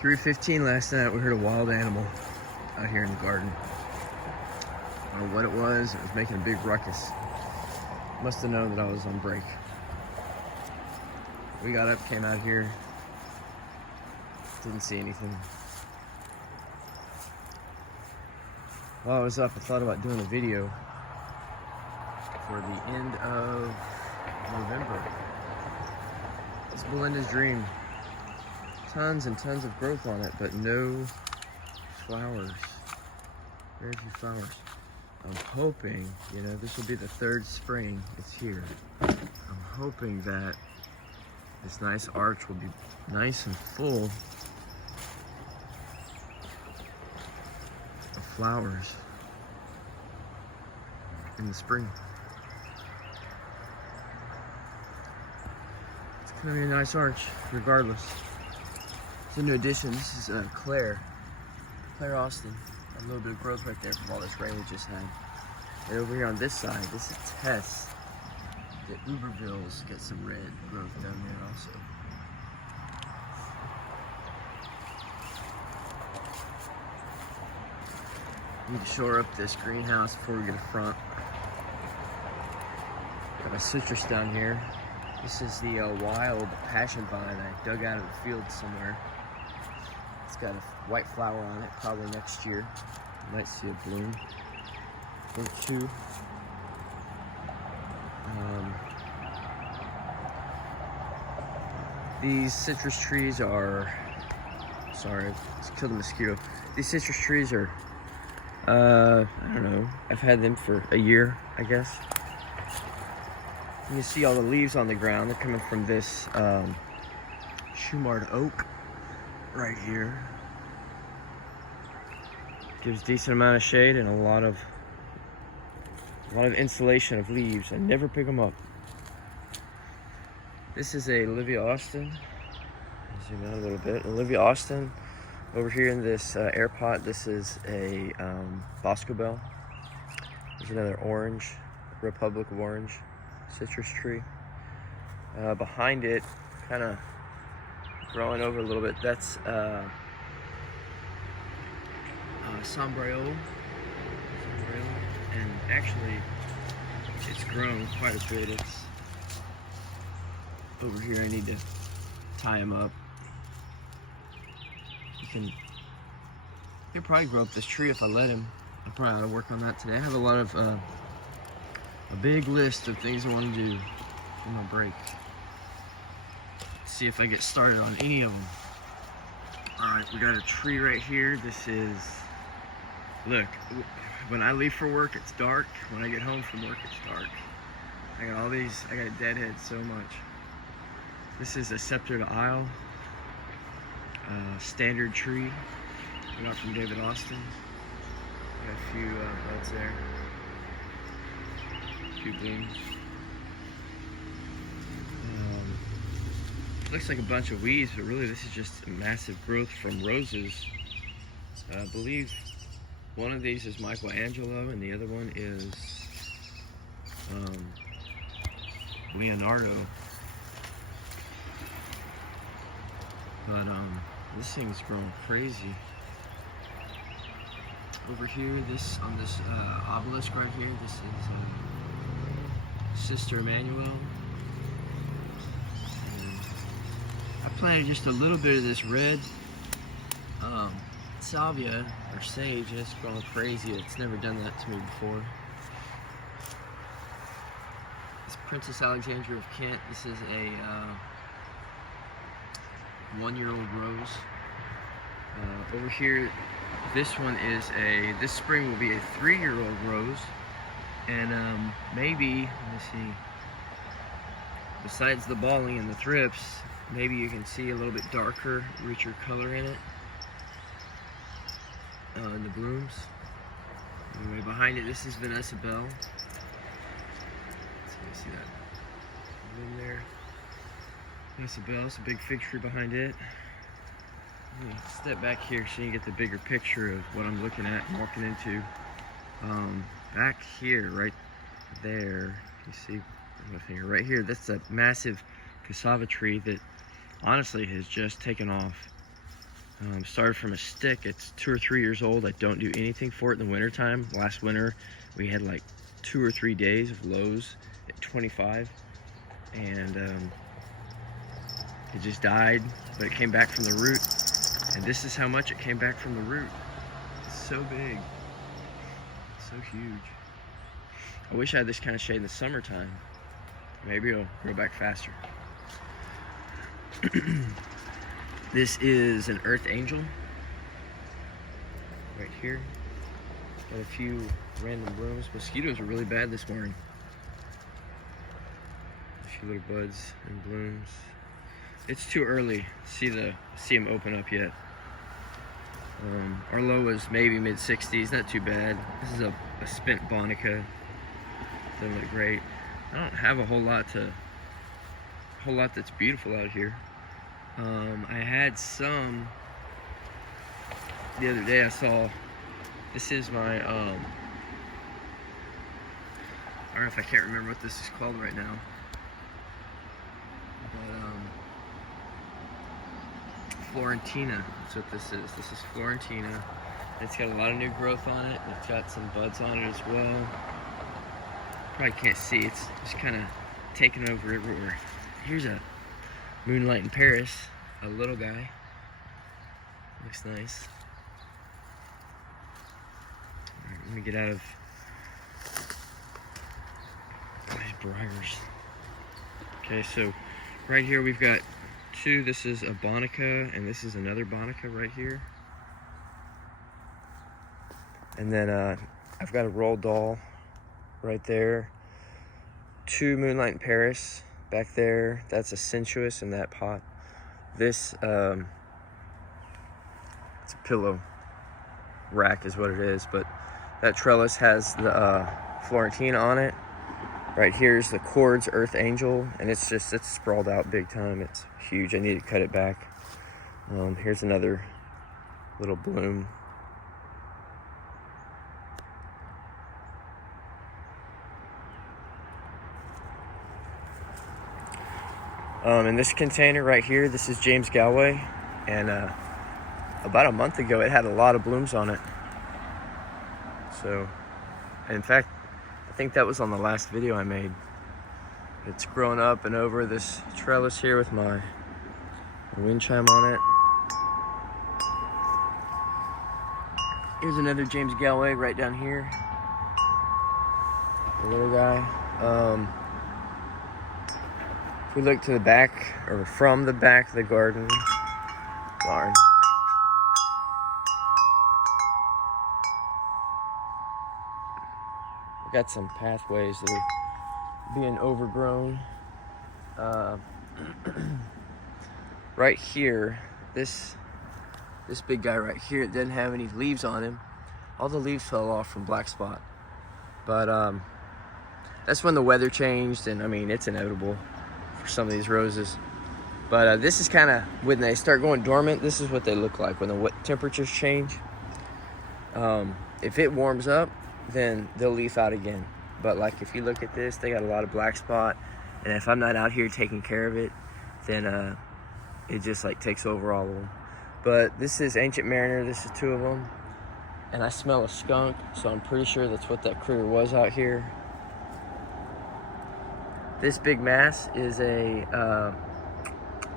3:15 last night, we heard a wild animal out here in the garden. I don't know what it was. It was making a big ruckus. Must have known that I was on break. We got up, came out here. Didn't see anything. While I was up, I thought about doing a video for the end of November. It's Belinda's dream. Tons and tons of growth on it, but no flowers. Very few flowers. I'm hoping, this will be the third spring it's here. I'm hoping that this nice arch will be nice and full of flowers in the spring. It's gonna be a nice arch, regardless. So new addition, this is Claire Austin. A little bit of growth right there from all this rain we just had. And over here on this side, this is Tess. The Ubervilles get some red growth down there also. Need to shore up this greenhouse before we get a front. Got my citrus down here. This is the wild passion vine I dug out of the field somewhere. It's got a white flower on it, probably next year. You might see a bloom or two. These citrus trees are, sorry, it's killed a mosquito. These citrus trees are, I don't know, I've had them for a year, I guess. You can see all the leaves on the ground. They're coming from this Shumard oak right here. Gives a decent amount of shade and a lot of insulation of leaves. I never pick them up. This is a Olivia Austin. Zoom out a little bit. Olivia Austin. Over here in this air pot, this is a Bosco Bell. There's another orange, Republic of Orange citrus tree. Behind it, kind of growing over a little bit, that's Sombrero. And actually, it's grown quite a bit. It's over here. I need to tie him up. He'll probably grow up this tree if I let him. I probably ought to work on that today. I have a lot of a big list of things I want to do for my break. Let's see if I get started on any of them. All right, we got a tree right here. This is, look, when I leave for work, it's dark. When I get home from work, it's dark. I got all these, I got deadheads so much. This is a Scepter to Isle, standard tree. I got from David Austin. Got a few buds there. A few blooms. Looks like a bunch of weeds, but really this is just a massive growth from roses. I believe one of these is Michelangelo and the other one is Leonardo. But this thing's growing crazy. Over here, this on this obelisk right here, this is Sister Emmanuel. And I planted just a little bit of this red salvia or sage, and it's growing crazy. It's never done that to me before. This Princess Alexandria of Kent. This is a 1-year-old rose. Over here, this one is this spring will be a 3-year-old rose. And maybe, let me see, besides the balling and the thrips, maybe you can see a little bit darker, richer color in it. In the blooms. Anyway, behind it, this is Vanessa Bell. So you see that bloom there. Vanessa Bell, it's a big fig tree behind it. Let me step back here so you can get the bigger picture of what I'm looking at and walking into. Back here, right there, you see my finger right here, that's a massive cassava tree that honestly has just taken off. Started from a stick. It's 2 or 3 years old. I don't do anything for it in the wintertime. Last winter, we had like 2 or 3 days of lows at 25, and it just died, but it came back from the root, and this is how much it came back from the root. It's so big, so huge. I wish I had this kind of shade in the summertime. Maybe it'll grow back faster. This is an earth angel right here. Got a few random blooms. Mosquitoes are really bad this morning. A few little buds and blooms. It's too early to see them open up yet. Our low was maybe mid 60s, not too bad. This is a spent Bonica. Doesn't look great. I don't have a whole lot that's beautiful out here. I had some the other day. I saw, this is my I don't know if I can't remember what this is called right now, but Florentina, that's what this is. This is Florentina. It's got a lot of new growth on it. It's got some buds on it as well. Probably can't see, it's just kind of taking over everywhere. Here's a Moonlight in Paris, a little guy. Looks nice. All right, let me get out of these briars. Okay, so right here we've got two. This is a Bonica, and this is another Bonica right here. And then I've got a Roald Dahl right there. Two Moonlight in Paris back there. That's a sensuous in that pot. This it's a pillow rack is what it is, but that trellis has the Florentina on it. Right here's the Chords Earth Angel, and it's sprawled out big time. It's huge. I need to cut it back. Here's another little bloom. In this container right here, this is James Galway, and about a month ago it had a lot of blooms on it. So, in fact, I think that was on the last video I made. It's grown up and over this trellis here with my wind chime on it. Here's another James Galway right down here. The little guy. If we look to the back, or from the back of the garden, barn. We've got some pathways that are being overgrown. Right here, this big guy right here, it doesn't have any leaves on him. All the leaves fell off from black spot. But that's when the weather changed, and I mean, it's inevitable for some of these roses. But this is kind of, when they start going dormant, this is what they look like when the temperatures change. If it warms up, then they'll leaf out again. But like if you look at this, they got a lot of black spot, and if I'm not out here taking care of it, then it just like takes over all of them. But this is Ancient Mariner. This is two of them, and I smell a skunk, so I'm pretty sure that's what that critter was out here. This big mass is a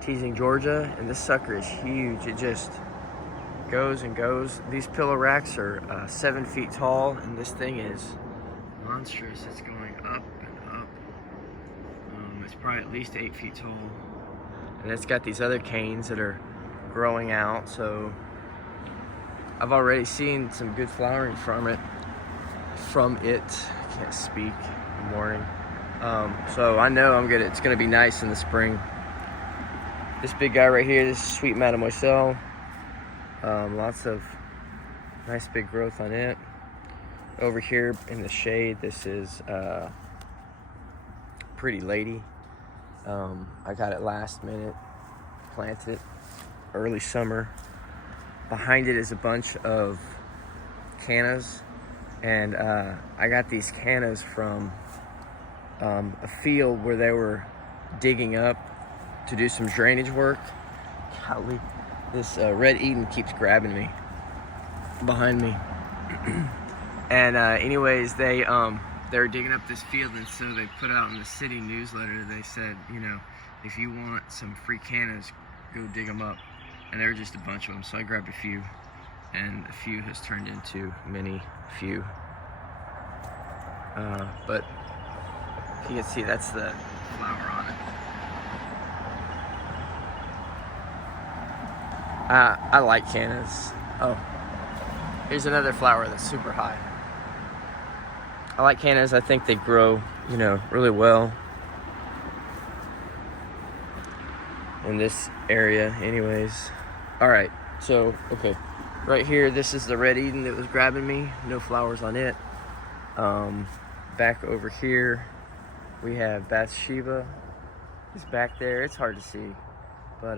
Teasing Georgia, and this sucker is huge. It just goes and goes. These pillow racks are 7 feet tall, and this thing is monstrous. It's going up and up. It's probably at least 8 feet tall, and it's got these other canes that are growing out. So I've already seen some good flowering from it. I can't speak. Good morning. So I know it's gonna be nice in the spring. This big guy right here, this is Sweet Mademoiselle. Lots of nice big growth on it. Over here in the shade, this is Pretty Lady. I got it last minute, planted it early summer. Behind it is a bunch of cannas, and I got these cannas from a field where they were digging up to do some drainage work. Golly, This Red Eden keeps grabbing me behind me. And anyways, they're digging up this field, and so they put out in the city newsletter, they said, you know, if you want some free cannas, go dig them up. And there were just a bunch of them, so I grabbed a few, and a few has turned into many few. But if you can see, that's the flower on it. I like cannas. Oh, here's another flower that's super high. I like cannas. I think they grow, you know, really well in this area anyways. All right, so, okay. Right here, this is the Red Eden that was grabbing me. No flowers on it. Back over here, we have Bathsheba. It's back there. It's hard to see, but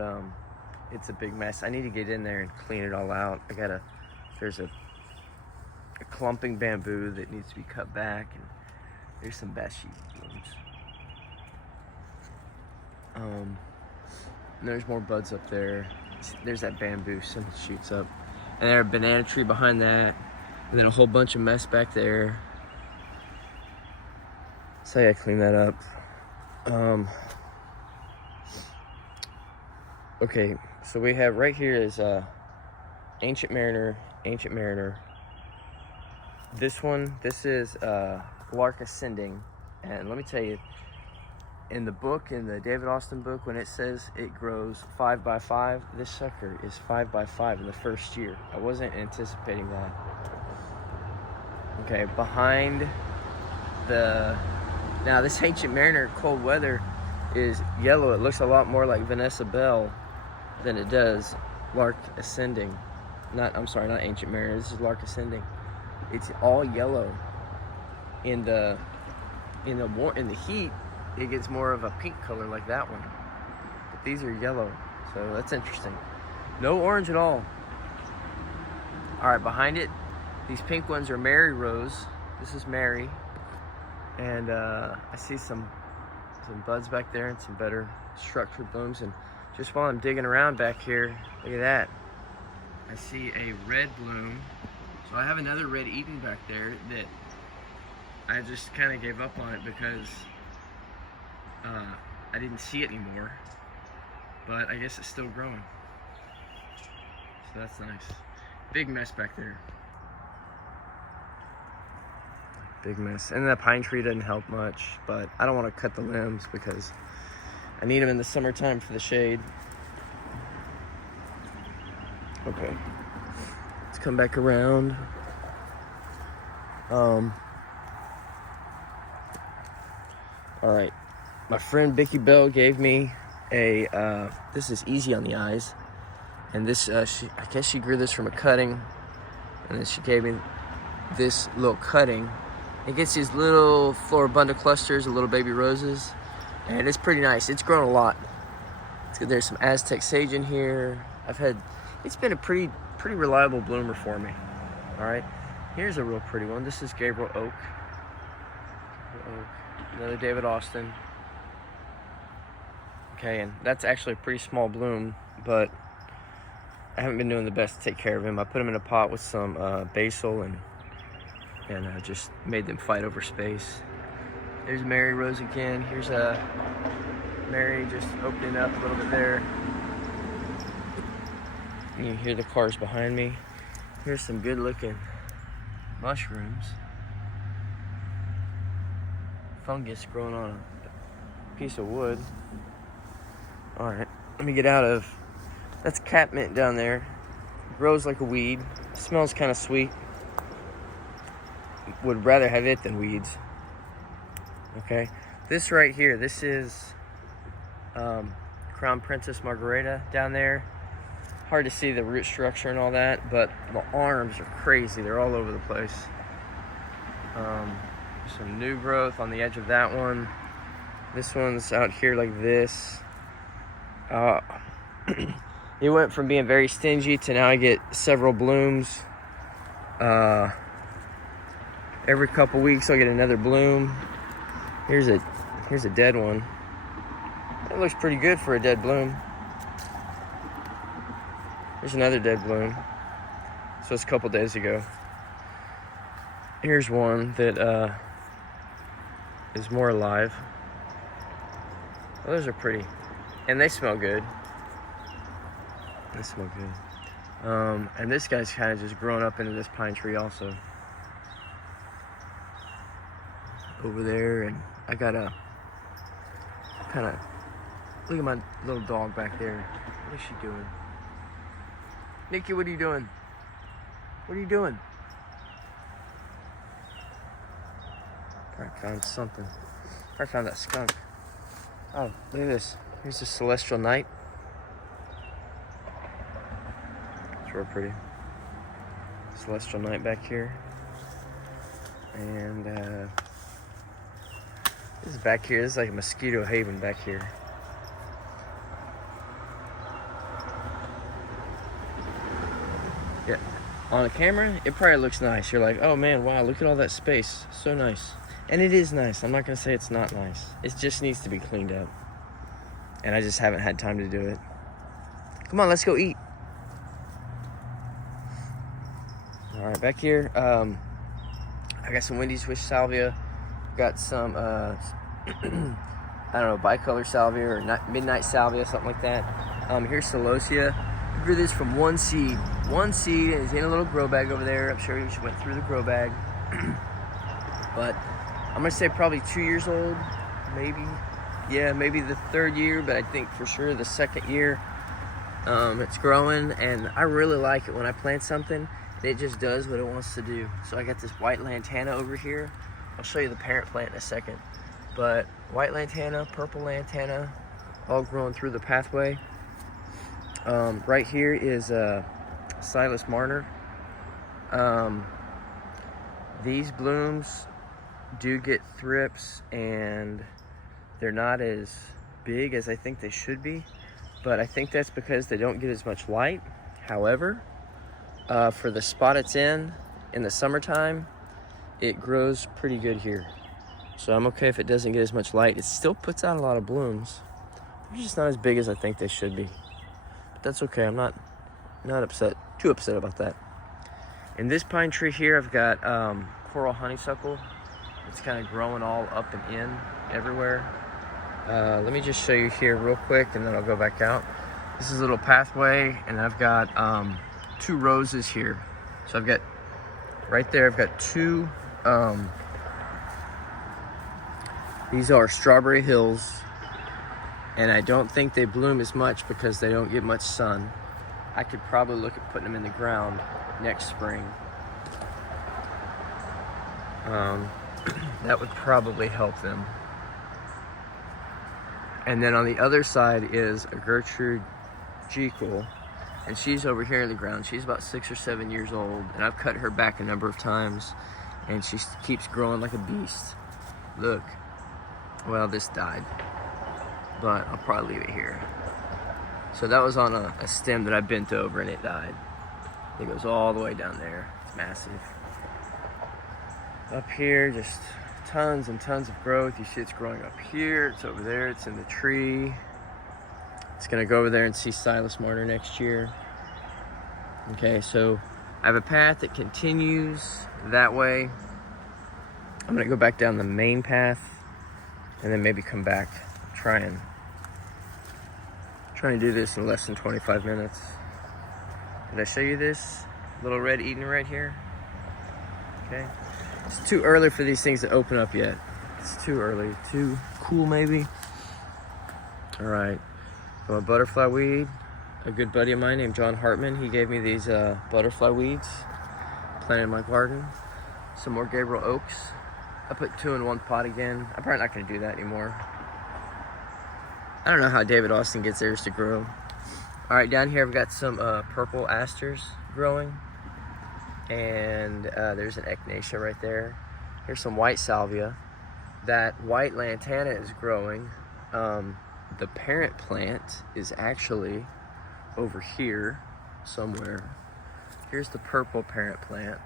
it's a big mess. I need to get in there and clean it all out. There's a clumping bamboo that needs to be cut back, and there's some Bathsheba blooms. And there's more buds up there. There's that bamboo, some shoots up. And there's a banana tree behind that, and then a whole bunch of mess back there. So I gotta clean that up. Okay, so we have right here is Ancient Mariner. This is Lark Ascending, and let me tell you, in the David Austin book, when it says it grows 5 by 5, this sucker is 5 by 5 in the first year. I wasn't anticipating that. Okay, behind now this Ancient Mariner Cold Weather is yellow. It looks a lot more like Vanessa Bell than it does Lark Ascending. Not Ancient Mariner. This is Lark Ascending. It's all yellow. In the heat, it gets more of a pink color like that one. But these are yellow, so that's interesting. No orange at all. All right, behind it, these pink ones are Mary Rose. This is Mary, and I see some buds back there and some better structured blooms. And just while I'm digging around back here, look at that. I see a red bloom. So I have another Red Eden back there that I just kind of gave up on it because I didn't see it anymore. But I guess it's still growing. So that's nice. Big mess back there. Big mess. And the pine tree doesn't help much, but I don't want to cut the limbs because I need them in the summertime for the shade. Okay. Let's come back around. All right. My friend Vicky Bell gave me this is Easy on the Eyes. And this, I guess she grew this from a cutting. And then she gave me this little cutting. It gets these little floribunda clusters of little baby roses. And it's pretty nice. It's grown a lot. There's some Aztec sage in here. It's been a pretty reliable bloomer for me. All right. Here's a real pretty one. This is Gabriel Oak. Another David Austin. Okay, and that's actually a pretty small bloom, but I haven't been doing the best to take care of him. I put him in a pot with some basil and just made them fight over space. There's Mary Rose again. Here's Mary just opening up a little bit there. You can hear the cars behind me. Here's some good looking mushrooms. Fungus growing on a piece of wood. All right, let me get out of, that's catmint down there. Grows like a weed, smells kind of sweet. Would rather have it than weeds. Okay, this right here, this is Crown Princess Margareta down there. Hard to see the root structure and all that, but the arms are crazy. They're all over the place. Some new growth on the edge of that one. This one's out here like this. It went from being very stingy to now I get several blooms. Every couple weeks I'll get another bloom. Here's a dead one. That looks pretty good for a dead bloom. There's another dead bloom. So it's a couple days ago. Here's one that is more alive. Well, those are pretty. And they smell good. They smell good. And this guy's kind of just grown up into this pine tree also. Over there, and I got a kind of, look at my little dog back there. What is she doing? Nikki, what are you doing? What are you doing? Probably found something. Probably found that skunk. Oh, look at this. Here's the celestial night. It's real pretty. Celestial night back here. And this is back here. This is like a mosquito haven back here. Yeah. On the camera, it probably looks nice. You're like, oh man, wow, look at all that space. So nice. And it is nice. I'm not going to say it's not nice. It just needs to be cleaned up. And I just haven't had time to do it. Come on, let's go eat. All right, back here, I got some Windy Swish salvia. Got some, I don't know, bicolor salvia or midnight salvia, something like that. Here's celosia. I grew this from one seed. One seed, and it's in a little grow bag over there. I'm sure she went through the grow bag. But I'm gonna say probably 2 years old, maybe. Yeah, maybe the third year, but I think for sure the second year. It's growing, and I really like it when I plant something, and it just does what it wants to do. So I got this white lantana over here. I'll show you the parent plant in a second. But white lantana, purple lantana, all growing through the pathway. Right here is Silas Marner. These blooms do get thrips, and they're not as big as I think they should be, but I think that's because they don't get as much light. However, for the spot it's in the summertime, it grows pretty good here. So I'm okay if it doesn't get as much light. It still puts out a lot of blooms. They're just not as big as I think they should be. But that's okay, I'm not too upset about that. In this pine tree here, I've got coral honeysuckle. It's kind of growing all up and in everywhere. Let me just show you here real quick, and then I'll go back out. This is a little pathway, and I've got 2 roses here. So I've got, right there, I've got 2, these are Strawberry Hills, and I don't think they bloom as much because they don't get much sun. I could probably look at putting them in the ground next spring. That would probably help them. And then on the other side is a Gertrude Jekyll, and she's over here in the ground. She's about 6 or 7 years old, and I've cut her back a number of times, and she keeps growing like a beast. Look, well, this died, but I'll probably leave it here. So that was on a stem that I bent over, and it died. It goes all the way down there. It's massive. Up here, just tons and tons of growth. You see it's growing up here, it's over there, it's in the tree. It's gonna go over there and see Silas Marner next year. Okay, so I have a path that continues that way. I'm gonna go back down the main path and then maybe come back, trying to do this in less than 25 minutes. Did I show you this little red Eden right here? Okay. It's too early for these things to open up yet. It's too early. Too cool, maybe. All right. So a butterfly weed. A good buddy of mine named John Hartman, he gave me these butterfly weeds. Planted in my garden. Some more Gabriel Oaks. I put 2 in 1 pot again. I'm probably not going to do that anymore. I don't know how David Austin gets theirs to grow. All right, down here I've got some purple asters growing. And there's an echinacea right there. Here's some white salvia. That white lantana is growing. The parent plant is actually over here somewhere. Here's the purple parent plant.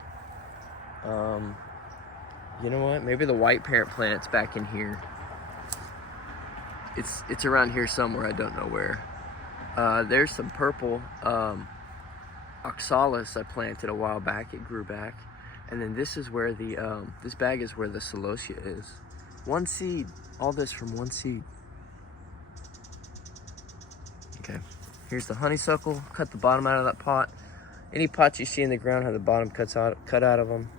You know what? Maybe the white parent plant's back in here. It's around here somewhere. I don't know where. There's some purple oxalis I planted a while back. It grew back. And then this is where the, this bag is where the celosia is. One seed, all this from one seed. Okay, here's the honeysuckle. Cut the bottom out of that pot. Any pots you see in the ground have the bottom cut out of them.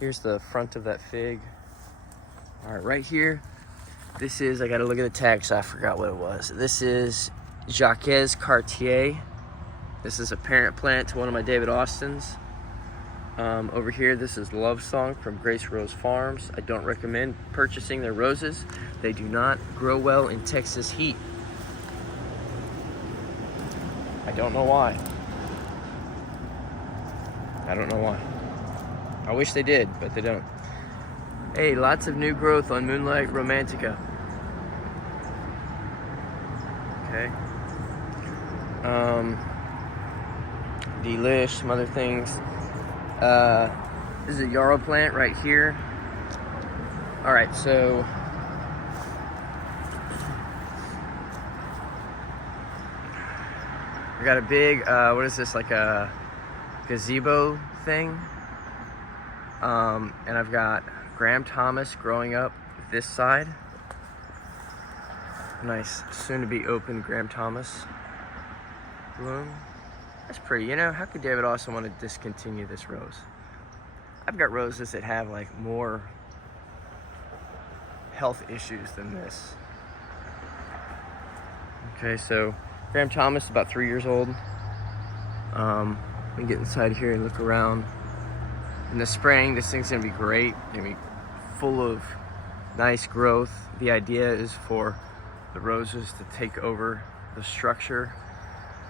Here's the front of that fig. All right, right here, this is, I gotta look at the tag so I forgot what it was. This is Jacques Cartier. This is a parent plant to one of my David Austins. Over here, this is Love Song from Grace Rose Farms. I don't recommend purchasing their roses. They do not grow well in Texas heat. I don't know why. I don't know why. I wish they did, but they don't. Hey, lots of new growth on Moonlight Romantica. Okay. Delish, some other things. This is a yarrow plant right here. All right, so I got a big, what is this, like a gazebo thing? And I've got Graham Thomas growing up this side. Nice, soon to be open Graham Thomas bloom. That's pretty, you know, how could David Austin want to discontinue this rose? I've got roses that have like more health issues than this. Okay, so Graham Thomas, about 3 years old. Let me get inside here and look around. In the spring, this thing's gonna be great. Gonna be full of nice growth. The idea is for the roses to take over the structure.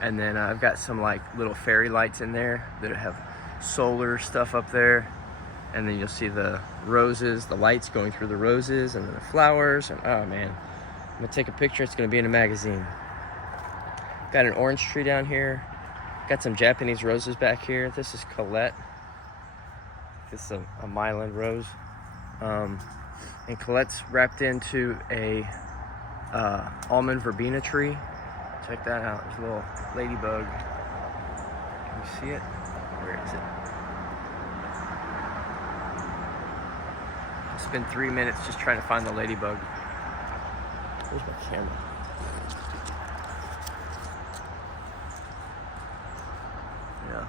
And then I've got some like little fairy lights in there that have solar stuff up there. And then you'll see the roses, the lights going through the roses, and then the flowers. And oh man, I'm gonna take a picture. It's gonna be in a magazine. Got an orange tree down here. Got some Japanese roses back here. This is Colette. This is a myland rose. And Colette's wrapped into a almond verbena tree. Check that out. There's a little ladybug. Can you see it? Where is it? I spent 3 minutes just trying to find the ladybug. Where's my camera? Yeah.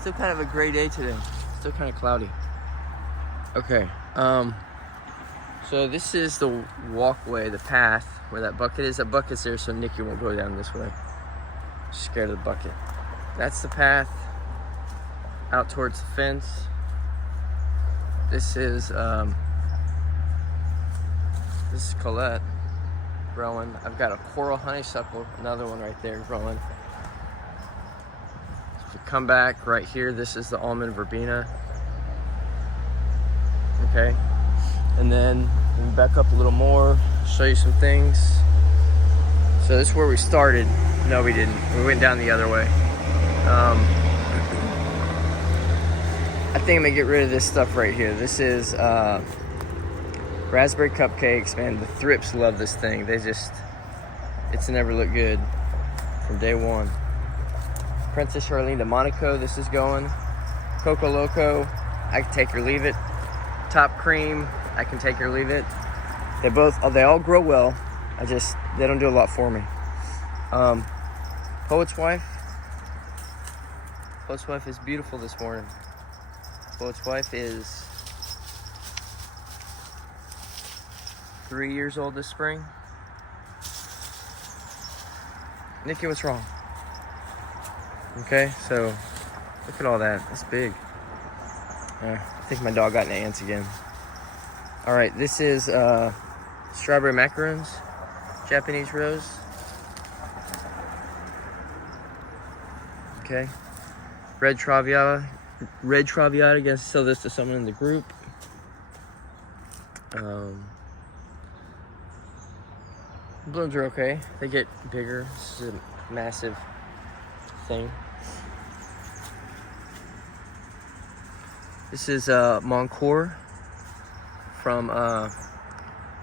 Still kind of a gray day today. Still kind of cloudy. Okay. So this is the walkway, the path where that bucket is. That bucket's there so Nikki won't go down this way. She's scared of the bucket. That's the path out towards the fence. This is Colette growing. I've got a coral honeysuckle, another one right there growing. So if you come back right here, this is the almond verbena. Okay. And then we back up a little more, show you some things. So this is where we started. No, we didn't. We went down the other way. I think I'm gonna get rid of this stuff right here. This is raspberry cupcakes, man. The thrips love this thing. It's never looked good from day one. Princess Charlene de Monaco, this is going. Coco Loco, I can take or leave it. Top Cream, I can take or leave it. They all grow well. They don't do a lot for me. Poet's Wife. Poet's Wife is beautiful this morning. Poet's Wife is 3 years old this spring. Nikki, what's wrong? Okay, so look at all that. That's big. I think my dog got in the ants again. All right, this is strawberry macaroons, Japanese rose. Okay, red Traviata. Gonna sell this to someone in the group. Blooms are okay. They get bigger. This is a massive thing. This is Moncour from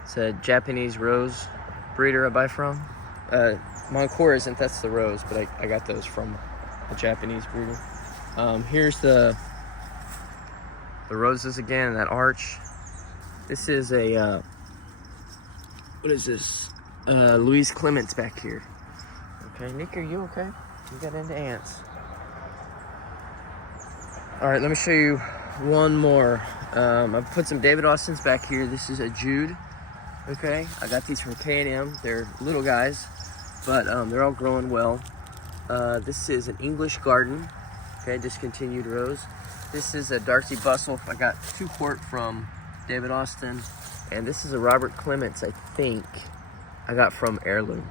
it's a Japanese rose breeder I buy from. Moncor isn't, that's the rose, but I got those from a Japanese breeder. Here's the roses again in that arch. This is a, what is this? Louise Clements back here. Okay, Nick, are you okay? You got into ants. All right, let me show you one more. I've put some David Austins back here. This is a Jude. Okay, I got these from K&M. They're little guys, but they're all growing well. This is an English Garden. Okay, discontinued rose. This is a Darcy Bustle. I got 2 quart from David Austin, and this is a Robert Clements, I think I got from Heirloom.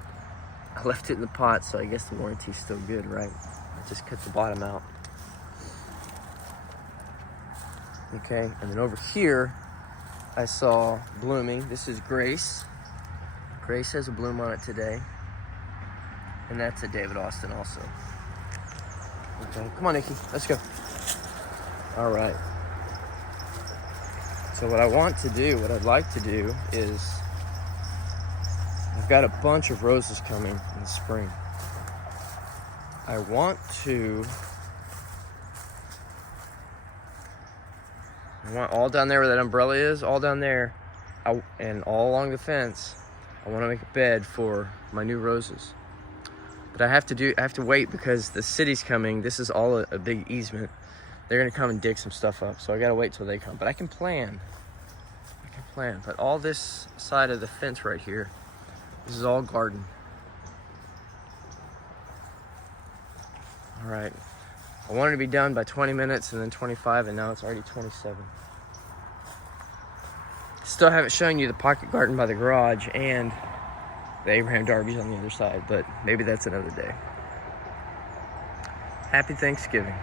I left it in the pot, so I guess the warranty's still good, right? I just cut the bottom out. Okay, and then over here, I saw blooming. This is Grace. Grace has a bloom on it today. And that's a David Austin also. Okay, come on, Nikki, let's go. All right. So what I want to do, what I'd like to do is, I've got a bunch of roses coming in the spring. I want all down there where that umbrella is, all down there, and all along the fence, I want to make a bed for my new roses. But I have to wait because the city's coming. This is all a big easement. They're gonna come and dig some stuff up, so I gotta wait till they come. But I can plan. But all this side of the fence right here, this is all garden. All right. I wanted to be done by 20 minutes and then 25, and now it's already 27. Still haven't shown you the pocket garden by the garage and the Abraham Darby's on the other side, but maybe that's another day. Happy Thanksgiving.